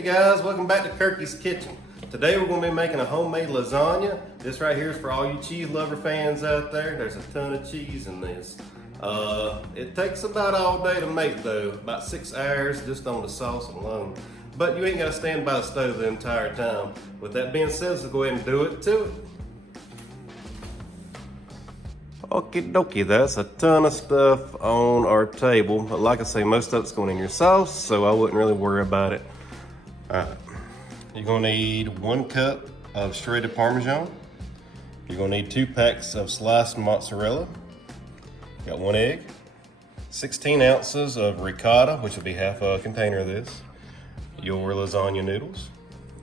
Hey guys, welcome back to Kirky's Kitchen. Today we're going to be making a homemade lasagna. This right here is for all you cheese lover fans out there. There's a ton of cheese in this. It takes about all day to make though, about 6 hours just on the sauce alone. But you ain't got to stand by the stove the entire time. With that being said, let's go ahead and do it to it. Okie dokie, that's a ton of stuff on our table. But like I say, most of it's going in your sauce, so I wouldn't really worry about it. Alright, you're going to need 1 cup of shredded Parmesan. You're going to need 2 packs of sliced mozzarella. Got 1 egg. 16 ounces of ricotta, which will be half a container of this. Your lasagna noodles.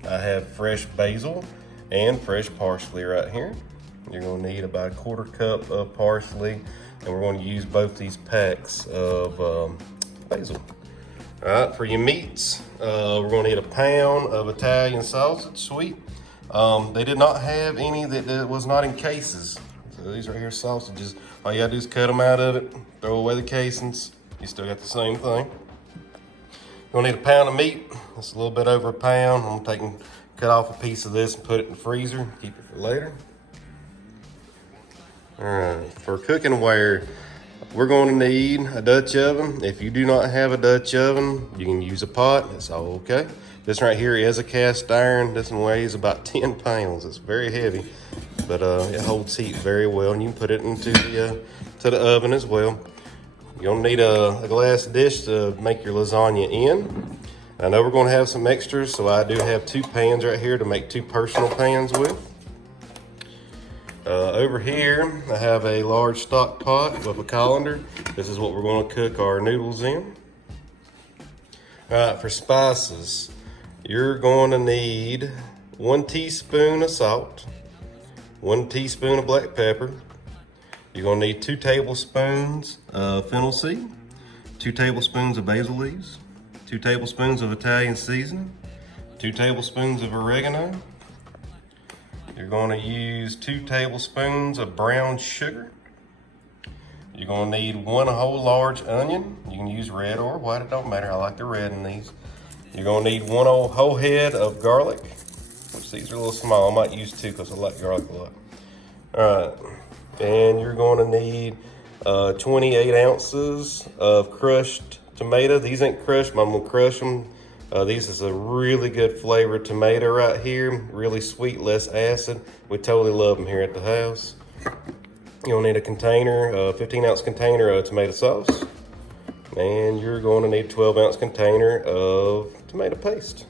I have fresh basil and fresh parsley right here. You're going to need about 1/4 cup of parsley, and we're going to use both these packs of basil. All right, for your meats, we're going to need 1 pound of Italian sausage, sweet. They did not have any that was not in cases. So these right here sausages, all you gotta do is cut them out of it, throw away the casings. You still got the same thing. You're gonna need 1 pound of meat. That's a little bit over 1 pound. I'm gonna cut off a piece of this and put it in the freezer, keep it for later. All right, for cooking ware, we're going to need a Dutch oven. If you do not have a Dutch oven, you can use a pot. It's all okay. This right here is a cast iron. This one weighs about 10 pounds. It's very heavy, but it holds heat very well, and you can put it into the oven as well. You're gonna need a glass dish to make your lasagna in. I know we're gonna have some extras, so I do have 2 pans right here to make 2 personal pans with. Over here, I have a large stock pot with a colander. This is what we're going to cook our noodles in. All right, for spices, you're going to need 1 teaspoon of salt, 1 teaspoon of black pepper. You're going to need 2 tablespoons of fennel seed, 2 tablespoons of basil leaves, 2 tablespoons of Italian seasoning, 2 tablespoons of oregano. You're going to use 2 tablespoons of brown sugar. You're going to need 1 whole large onion. You can use red or white, it don't matter. I like the red in these. You're going to need 1 whole head of garlic, which these are a little small. I might use 2 because I like garlic a lot. All right, and you're going to need 28 ounces of crushed tomato. These ain't crushed, but I'm going to crush them. These is a really good flavored tomato right here. Really sweet, less acid. We totally love them here at the house. You'll need a container, a 15-ounce container of tomato sauce. And you're going to need a 12-ounce container of tomato paste.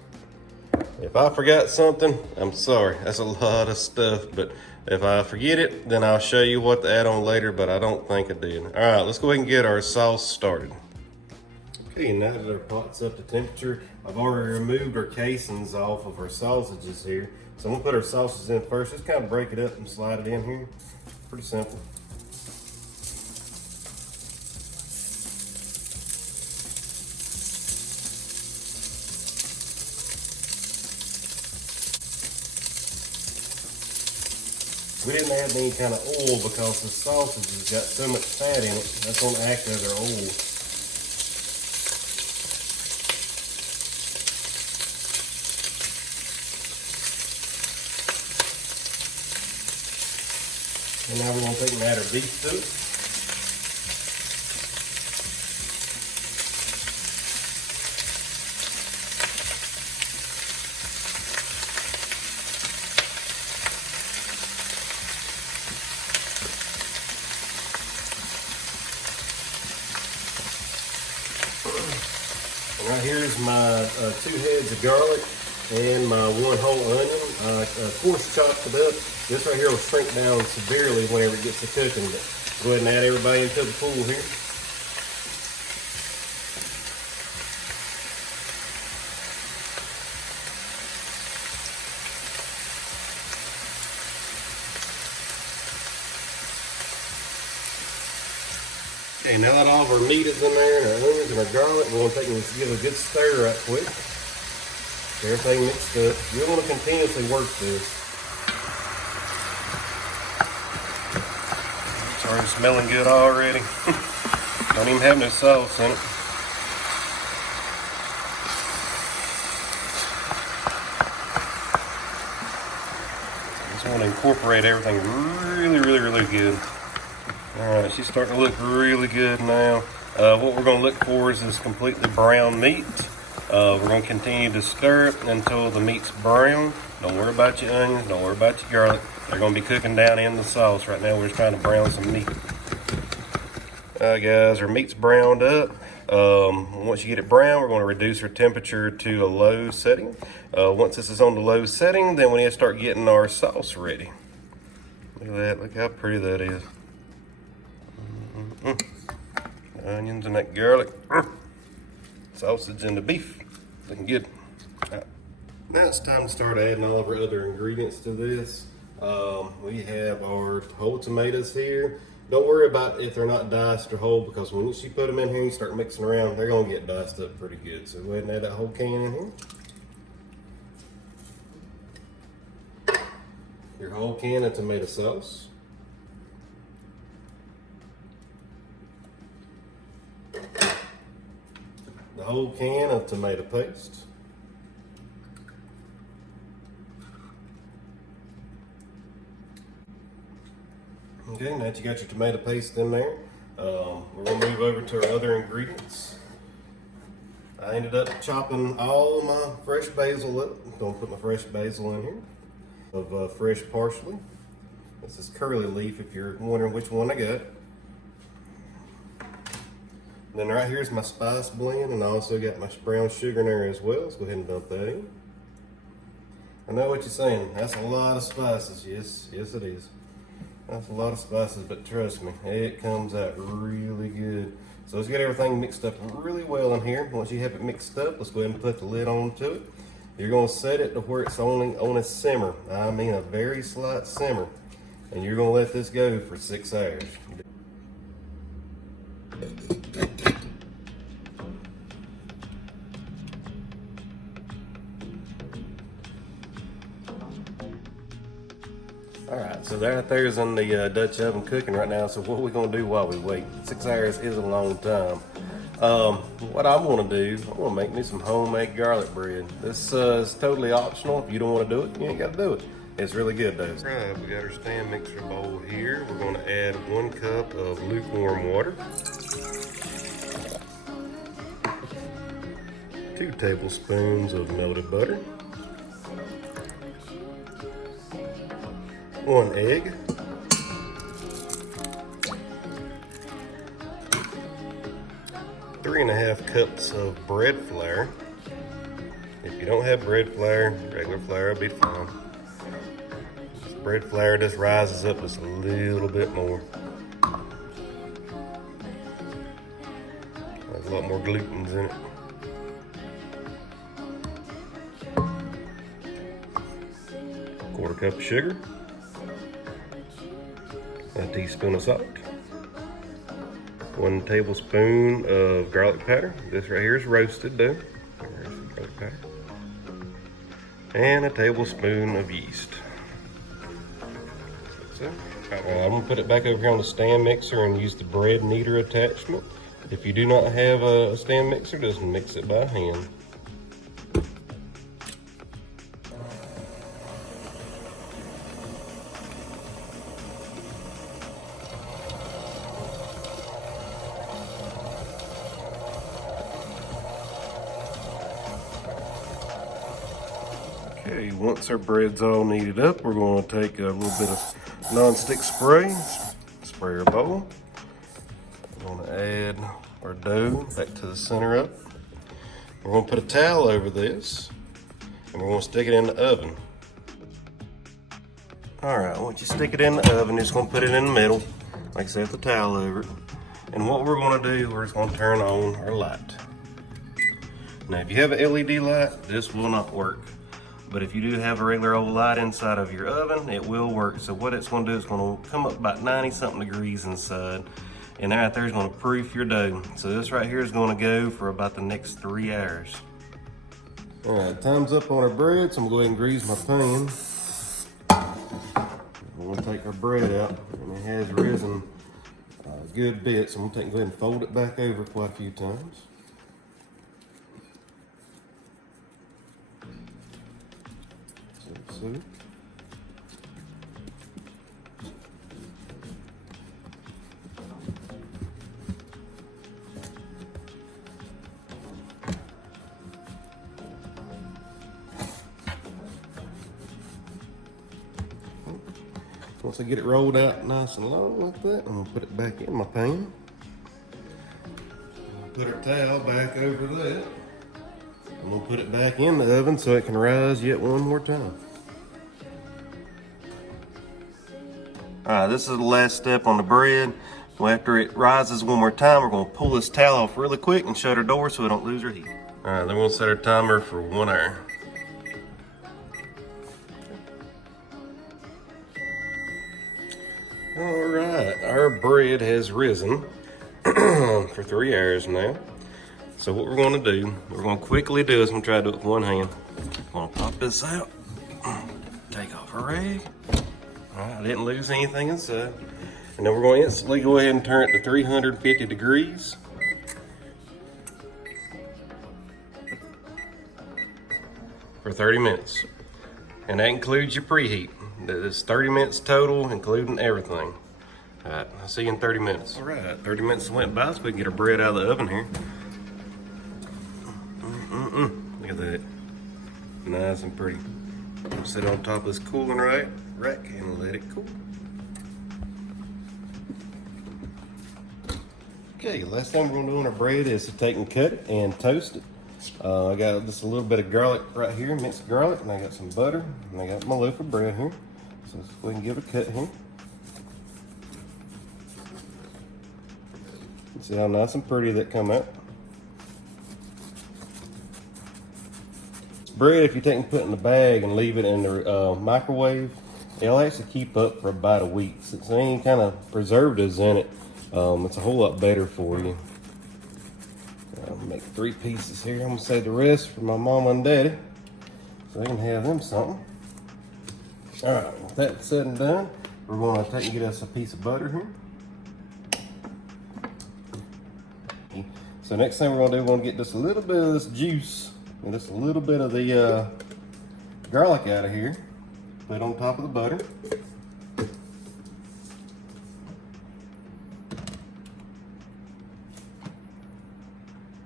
If I forgot something, I'm sorry. That's a lot of stuff, but if I forget it, then I'll show you what to add on later, but I don't think I did. All right, let's go ahead and get our sauce started. Okay, now that our pot's up to temperature, I've already removed our casings off of our sausages here. So I'm gonna put our sausages in first. Just kind of break it up and slide it in here. Pretty simple. We didn't add any kind of oil because the sausage has got so much fat in it. That's gonna act as our oil. And now we're going to take and add our beef to it. And right here is my 2 heads of garlic and my 1 whole onion. Of course, chopped it up. This right here will shrink down severely whenever it gets to cooking, but go ahead and add everybody into the pool here. Okay, now that all of our meat is in there and our onions and our garlic, we're going to take and give it a good stir right quick. Get everything mixed up. We want to continuously work this. It's smelling good already. Don't even have no sauce in it. want to incorporate everything really good. All right, she's starting to look really good now. What we're going to look for is this completely brown meat. We're going to continue to stir it until the meat's brown. Don't worry about your onions, don't worry about your garlic. They're going to be cooking down in the sauce. Right now we're just trying to brown some meat. Alright guys, our meat's browned up. Once you get it brown, we're going to reduce our temperature to a low setting. Once this is on the low setting, then we need to start getting our sauce ready. Look at that, look how pretty that is. The onions and that garlic. Sausage and the beef, looking good. Right. Now it's time to start adding all of our other ingredients to this. We have our whole tomatoes here. Don't worry about if they're not diced or whole, because once you put them in here and you start mixing around, they're gonna get diced up pretty good. So go ahead and add that whole can in here. Your whole can of tomato sauce. The whole can of tomato paste. Okay, now that you got your tomato paste in there, we're gonna move over to our other ingredients. I ended up chopping all of my fresh basil up. Gonna put my fresh basil in here of fresh parsley. This is curly leaf if you're wondering which one I got. Then right here's my spice blend, and I also got my brown sugar in there as well. Let's go ahead and dump that in. I know what you're saying, that's a lot of spices. Yes it is. That's a lot of spices, but trust me, it comes out really good. So let's get everything mixed up really well in here. Once you have it mixed up, let's go ahead and put the lid onto it. You're gonna set it to where it's only on a simmer. I mean a very slight simmer. And you're gonna let this go for 6 hours. Alright, so that there's in the Dutch oven cooking right now. So what are we going to do while we wait? 6 hours is a long time. What I'm going to do, I'm going to make me some homemade garlic bread. This is totally optional. If you don't want to do it, you ain't got to do it. It's really good though. Right, we got our stand mixer bowl here. We're going to add 1 cup of lukewarm water. 2 tablespoons of melted butter. 1 egg, 3.5 cups of bread flour. If you don't have bread flour, regular flour will be fine. This bread flour just rises up just a little bit more. There's a lot more glutens in it. Quarter cup of sugar. A teaspoon of salt, 1 tablespoon of garlic powder. This right here is roasted though. There's the garlic powder. And a tablespoon of yeast. That's it. I'm gonna put it back over here on the stand mixer and use the bread kneader attachment. If you do not have a stand mixer, just mix it by hand. Okay, once our bread's all kneaded up, we're going to take a little bit of non-stick spray, spray our bowl. We're going to add our dough back to the center up. We're going to put a towel over this, and we're going to stick it in the oven. Alright, once you stick it in the oven, you're just going to put it in the middle, like I said, the towel over it. And what we're going to do, we're just going to turn on our light. Now, if you have an LED light, this will not work. But if you do have a regular old light inside of your oven, it will work. So what it's going to do is going to come up about 90-something degrees inside. And right there is going to proof your dough. So this right here is going to go for about the next 3 hours. All right, time's up on our bread, so I'm going to go ahead and grease my pan. I'm going to take our bread out, and it has risen a good bit. So I'm going to go ahead and fold it back over quite a few times. So. once I get it rolled out nice and long like that, I'm gonna put it back in my pan. Put our towel back over that. I'm gonna put it back in the oven so it can rise yet one more time. All right, this is the last step on the bread. Well, after it rises one more time, we're gonna pull this towel off really quick and shut our door so we don't lose our heat. All right, then we'll set our timer for 1 hour. All right, our bread has risen for 3 hours now. So what we're gonna do, we're gonna quickly do is I'm gonna try to do it with one hand. I'm gonna pop this out, take off a rag. All right, I didn't lose anything inside. And then we're gonna instantly go ahead and turn it to 350 degrees. For 30 minutes. And that includes your preheat. That's 30 minutes total, including everything. All right, I'll see you in 30 minutes. All right, 30 minutes went by, so we can get our bread out of the oven here. Look at that. Nice and pretty. Sit on top of this cooling rack and let it cool. Okay, last thing we're gonna do on our bread is to take and cut it and toast it. I got just a little bit of garlic right here, minced garlic, and I got some butter, and I got my loaf of bread here. So let's go ahead and give it a cut here. See how nice and pretty that come out. Bread, if you take and put it in a bag and leave it in the microwave, it'll actually keep up for about a week. Since there ain't any kind of preservatives in it, it's a whole lot better for you. I'll make 3 pieces here. I'm gonna save the rest for my mama and daddy, so they can have them something. All right, with that said and done, we're gonna take and get us a piece of butter here. So next thing we're gonna do, we're gonna get just a little bit of this juice and just a little bit of the garlic out of here. Put it on top of the butter.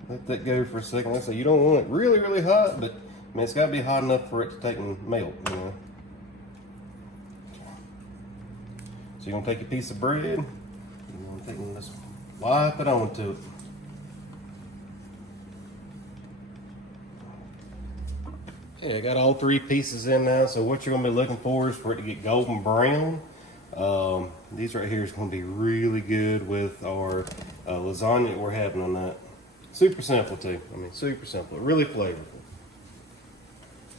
Let that go for a second. Like I say, you don't want it really, really hot, but I mean, it's got to be hot enough for it to take and melt, you know. So you're gonna take a piece of bread, and you're gonna take and just wipe it onto it. Okay, I got all 3 pieces in now. So what you're gonna be looking for is for it to get golden brown. These right here is gonna be really good with our lasagna that we're having on that. Super simple too. I mean, super simple. Really flavorful.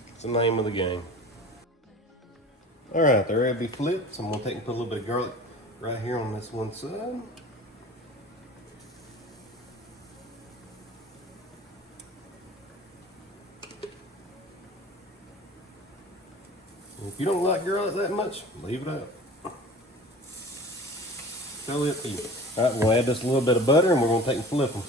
It's the name of the game. All right, they're ready to be flipped. So I'm gonna take and put a little bit of garlic right here on this one side. If you don't like garlic that much, leave it out. Totally up to you. All right, we'll add just a little bit of butter and we're gonna take and flip them.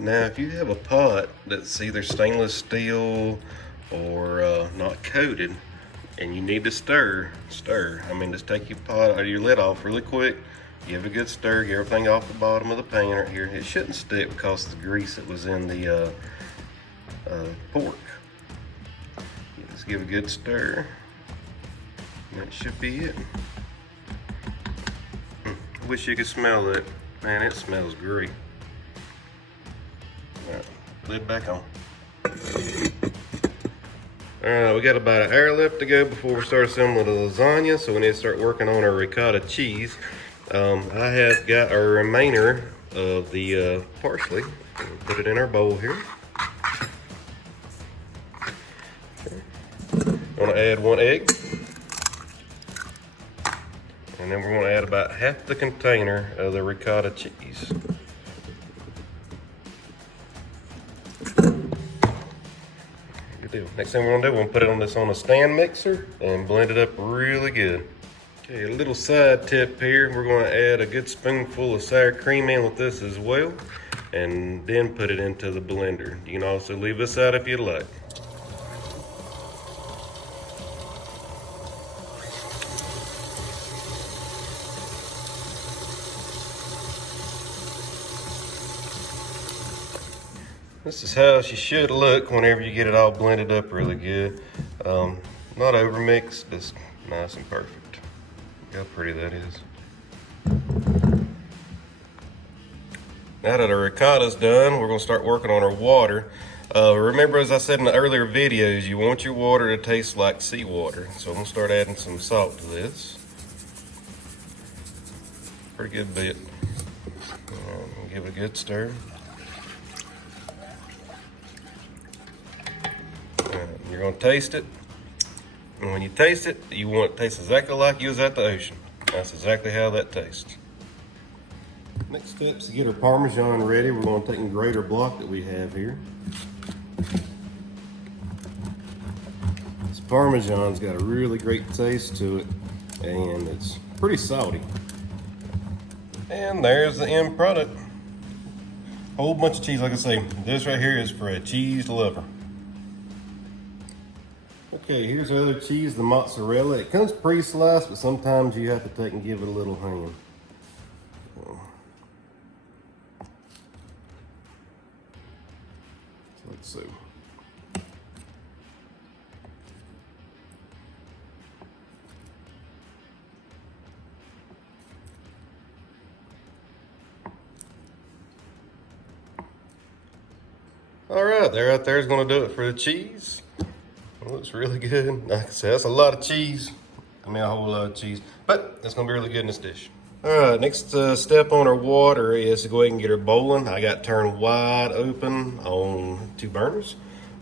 Now, if you have a pot that's either stainless steel or not coated, and you need to stir. I mean, just take your pot or your lid off really quick, give it a good stir, get everything off the bottom of the pan right here. It shouldn't stick because of the grease that was in the pork. Just give it a good stir. And that should be it. I wish you could smell that. Man, it smells great. Alright, lid back on. Alright, we got about an hour left to go before we start assembling the lasagna, so we need to start working on our ricotta cheese. I have got our remainder of the parsley. Put it in our bowl here. I'm going to add 1 egg. And then we're going to add about half the container of the ricotta cheese. Good deal. Next thing we're going to do, we're going to put it on a stand mixer and blend it up really good. Okay, a little side tip here. We're going to add a good spoonful of sour cream in with this as well. and then put it into the blender. You can also leave this out if you'd like. This is how she should look whenever you get it all blended up really good. Not over mixed, just nice and perfect. Look how pretty that is. Now that our ricotta's done, we're gonna start working on our water. Remember, as I said in the earlier videos, you want your water to taste like seawater. So I'm gonna start adding some salt to this. Pretty good bit. Give it a good stir. You're gonna taste it, and when you taste it, you want it to taste exactly like you was at the ocean. That's exactly how that tastes. Next step is to get our Parmesan ready. We're gonna take a grater block that we have here. This Parmesan's got a really great taste to it, and it's pretty salty. And there's the end product. Whole bunch of cheese, like I say. This right here is for a cheese lover. Okay, here's the other cheese, the mozzarella. It comes pre-sliced, but sometimes you have to take and give it a little hand. So let's see. All right, there is going to do it for the cheese. It looks really good. Like I said, that's a lot of cheese. I mean, a whole lot of cheese, but it's gonna be really good in this dish. All right, next step on our water is to go ahead and get her boiling. I got turned wide open on 2 burners.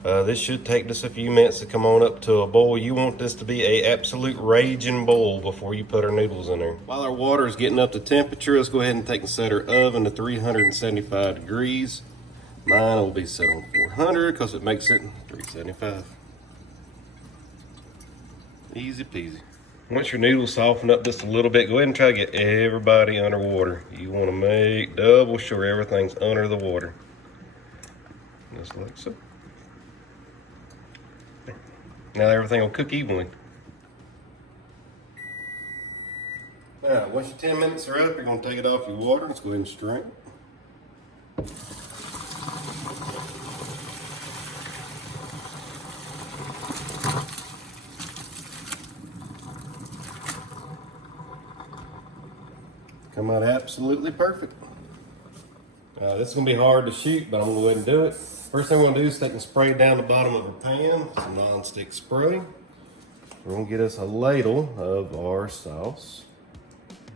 This should take just a few minutes to come on up to a boil. You want this to be an absolute raging boil before you put our noodles in there. While our water is getting up to temperature, let's go ahead and take and set our oven to 375 degrees. Mine will be set on 400 because it makes it 375. Easy peasy. Once your noodles soften up just a little bit, go ahead and try to get everybody underwater. You want to make double sure everything's under the water. Just like so. Now everything will cook evenly. Now, once your 10 minutes are up, you're going to take it off your water. Let's go ahead and strain it. Come out absolutely perfect. This is gonna be hard to shoot, but I'm gonna go ahead and do it. First thing we're gonna do is take and spray down the bottom of our pan, some non-stick spray. We're gonna get us a ladle of our sauce.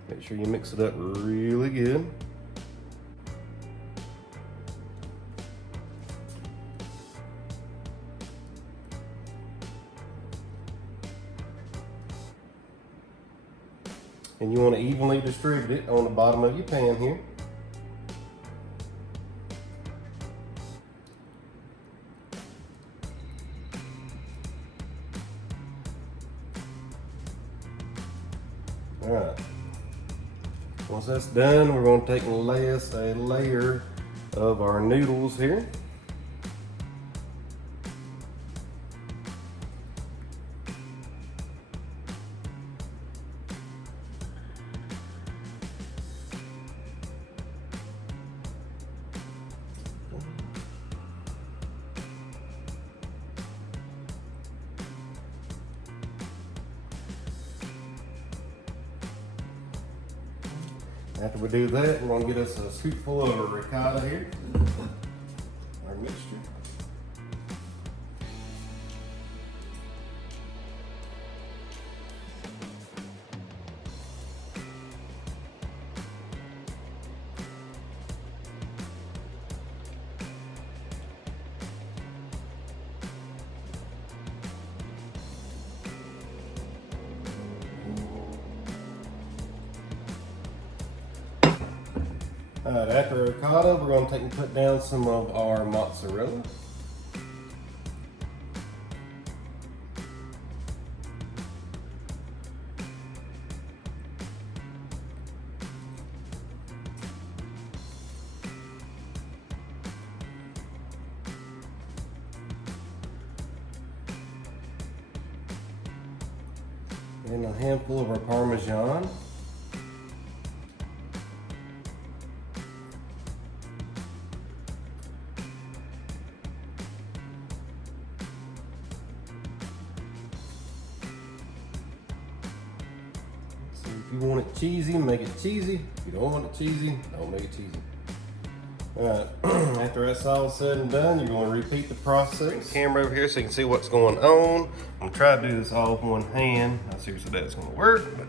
Make sure you mix it up really good. And you want to evenly distribute it on the bottom of your pan here. All right. Once that's done, we're going to take and lay us a layer of our noodles here. After we do that, we're going to get us a scoopful of ricotta here, our mixture. All right, after ricotta, we're going to take and put down some of our mozzarella. And a handful of our Parmesan. So if you want it cheesy, make it cheesy. If you don't want it cheesy, don't make it cheesy. Alright, after that's all said and done, you're going to repeat the process. Bring the camera over here so you can see what's going on. I'm going to try to do this all with one hand. Not seriously that's going to work, but...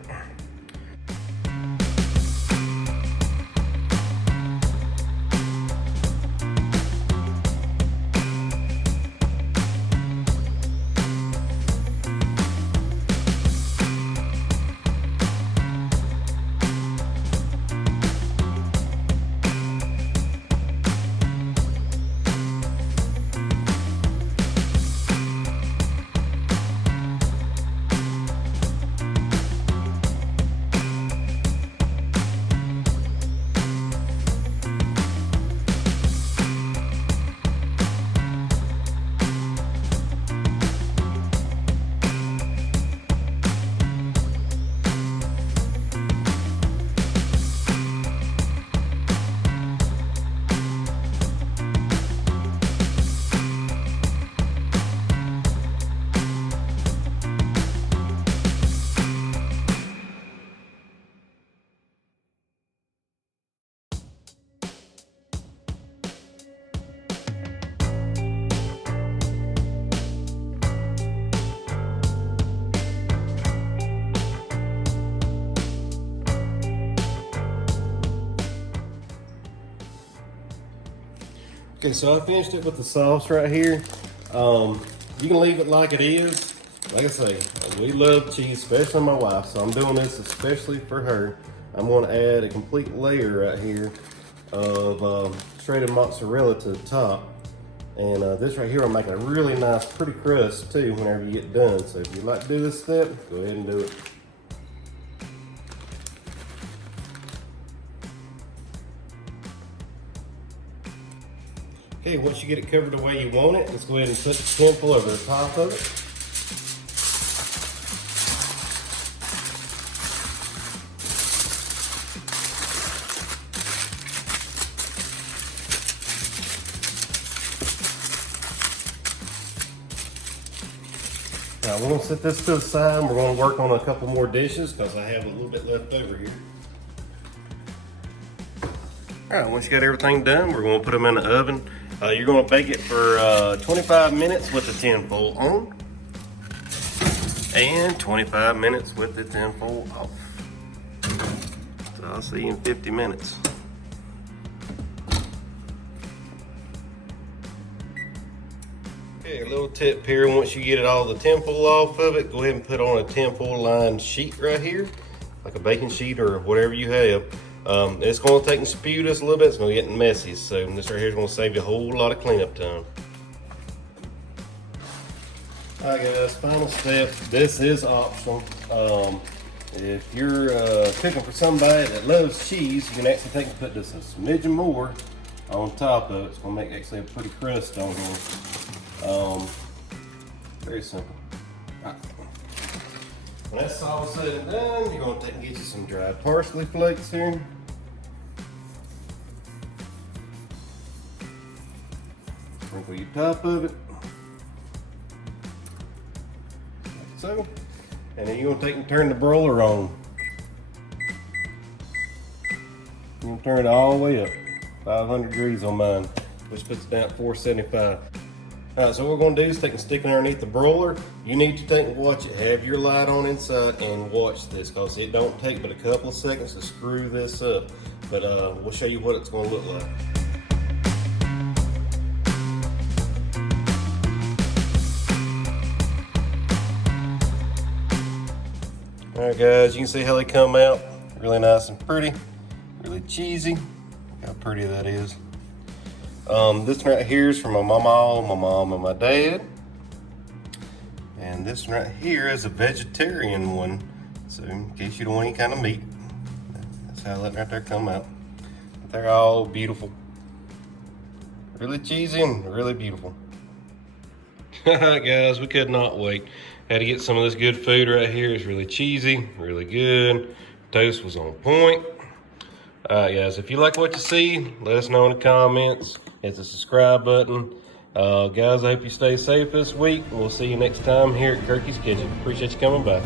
Okay, so I finished it with the sauce right here. You can leave it like it is. Like I say, we love cheese, especially my wife, so I'm doing this especially for her. I'm going to add a complete layer right here of shredded mozzarella to the top. And this right here will make a really nice, pretty crust too whenever you get done. So if you like to do this step, go ahead and do it. Okay, once you get it covered the way you want it, let's go ahead and put the temple over the top of it. Now we're gonna set this to the side. We're gonna work on a couple more dishes because I have a little bit left over here. All right, once you got everything done, we're gonna put them in the oven. You're gonna bake it for 25 minutes with the tin foil on and 25 minutes with the tin foil off. So I'll see you in 50 minutes. Okay, a little tip here, once you get all the tin foil off of it, go ahead and put on a tin foil lined sheet right here, like a baking sheet or whatever you have. It's going to take and spew this a little bit. It's going to get messy, so this right here is going to save you a whole lot of cleanup time. Alright guys, final step. This is optional. If you're cooking for somebody that loves cheese, you can actually take and put just a smidgen more on top of it. It's going to make actually a pretty crust on here. Very simple. Right. When that's all said and done, you're going to take and get you some dried parsley flakes here. Sprinkle your top of it. Like so. And then you're going to take and turn the broiler on. You're going to turn it all the way up. 500 degrees on mine, which puts it down at 475. Alright, so what we're going to do is take and stick it underneath the broiler. You need to take and watch it. Have your light on inside and watch this because it don't take but a couple of seconds to screw this up. But we'll show you what it's going to look like. Alright guys, you can see how they come out. Really nice and pretty. Really cheesy. Look how pretty that is. This one right here is from my mom, and my dad. And this one right here is a vegetarian one. So in case you don't want any kind of meat, that's how that right there come out. But they're all beautiful. Really cheesy and really beautiful. Alright guys, we could not wait. Had to get some of this good food right here. It's really cheesy, really good. Toast was on point. All right, guys, if you like what you see, let us know in the comments. Hit the subscribe button. Guys, I hope you stay safe this week. We'll see you next time here at Kirky's Kitchen. Appreciate you coming by.